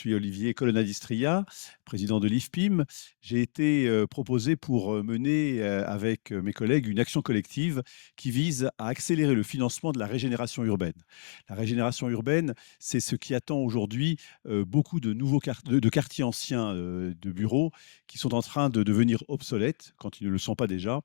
suis Olivier Colonna-Distria, président de l'IFPIM. J'ai été proposé pour mener avec mes collègues une action collective qui vise à accélérer le financement de la régénération urbaine. La régénération urbaine, c'est ce qui attend aujourd'hui beaucoup de nouveaux de quartiers anciens de bureaux qui sont en train de devenir obsolètes quand ils ne le sont pas déjà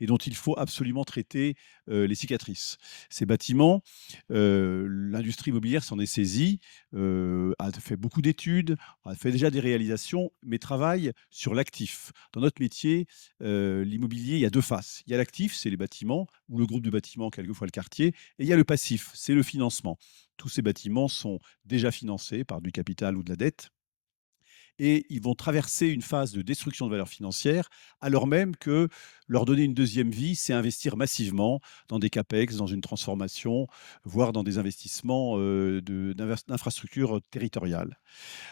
et dont il faut absolument traiter les cicatrices. Ces bâtiments, l'industrie immobilière s'en est saisie, a fait beaucoup d'études, a fait déjà des réalisations, mais travaille sur l'actif. Dans notre métier, l'immobilier, il y a deux faces. Il y a l'actif, c'est les bâtiments, ou le groupe de bâtiments, quelquefois le quartier, et il y a le passif, c'est le financement. Tous ces bâtiments sont déjà financés par du capital ou de la dette et ils vont traverser une phase de destruction de valeur financière, alors même que leur donner une deuxième vie, c'est investir massivement dans des CAPEX, dans une transformation, voire dans des investissements d'infrastructures territoriales.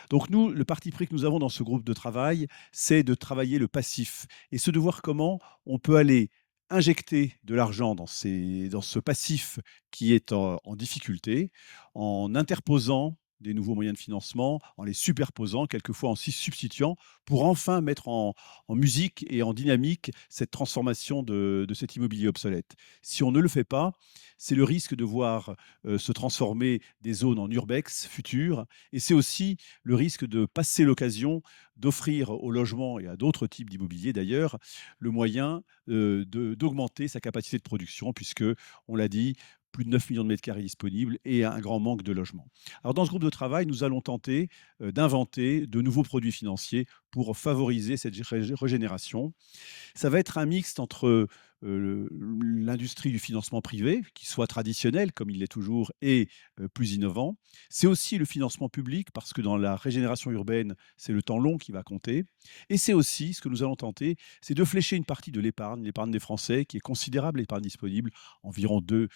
Donc nous, le parti pris que nous avons dans ce groupe de travail, c'est de travailler le passif et de voir comment on peut aller injecter de l'argent dans ce passif qui est en difficulté, en interposant des nouveaux moyens de financement, en les superposant, quelquefois en s'y substituant, pour enfin mettre en musique et en dynamique cette transformation de cet immobilier obsolète. Si on ne le fait pas, c'est le risque de voir se transformer des zones en urbex futures, et c'est aussi le risque de passer l'occasion d'offrir au logement et à d'autres types d'immobilier d'ailleurs le moyen d'augmenter sa capacité de production, puisque, on l'a dit, plus de 9 millions de mètres carrés disponibles et un grand manque de logements. Alors dans ce groupe de travail, nous allons tenter d'inventer de nouveaux produits financiers pour favoriser cette régénération. Ça va être un mixte entre l'industrie du financement privé, qui soit traditionnel, comme il l'est toujours, et plus innovant. C'est aussi le financement public, parce que dans la régénération urbaine, c'est le temps long qui va compter. Et c'est aussi, ce que nous allons tenter, c'est de flécher une partie de l'épargne des Français, qui est considérable, l'épargne disponible, environ 2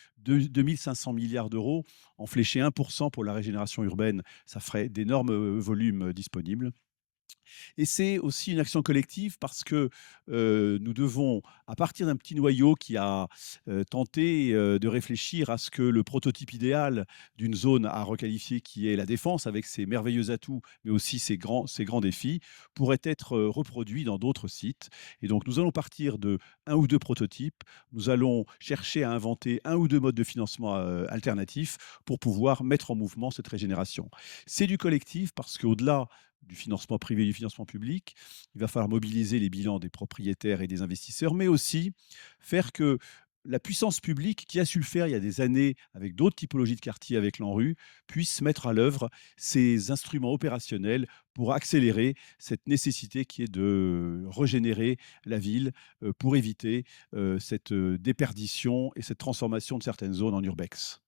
500 milliards d'euros. En flécher 1% pour la régénération urbaine, ça ferait d'énormes volumes disponibles. Et c'est aussi une action collective parce que nous devons, à partir d'un petit noyau qui a tenté de réfléchir à ce que le prototype idéal d'une zone à requalifier, qui est la défense, avec ses merveilleux atouts, mais aussi ses grands défis, pourrait être reproduit dans d'autres sites. Et donc nous allons partir de un ou deux prototypes, nous allons chercher à inventer un ou deux modes de financement alternatifs pour pouvoir mettre en mouvement cette régénération. C'est du collectif parce qu'au-delà du financement privé et du financement public. Il va falloir mobiliser les bilans des propriétaires et des investisseurs, mais aussi faire que la puissance publique, qui a su le faire il y a des années avec d'autres typologies de quartiers, avec l'ANRU, puisse mettre à l'œuvre ces instruments opérationnels pour accélérer cette nécessité qui est de régénérer la ville pour éviter cette déperdition et cette transformation de certaines zones en urbex.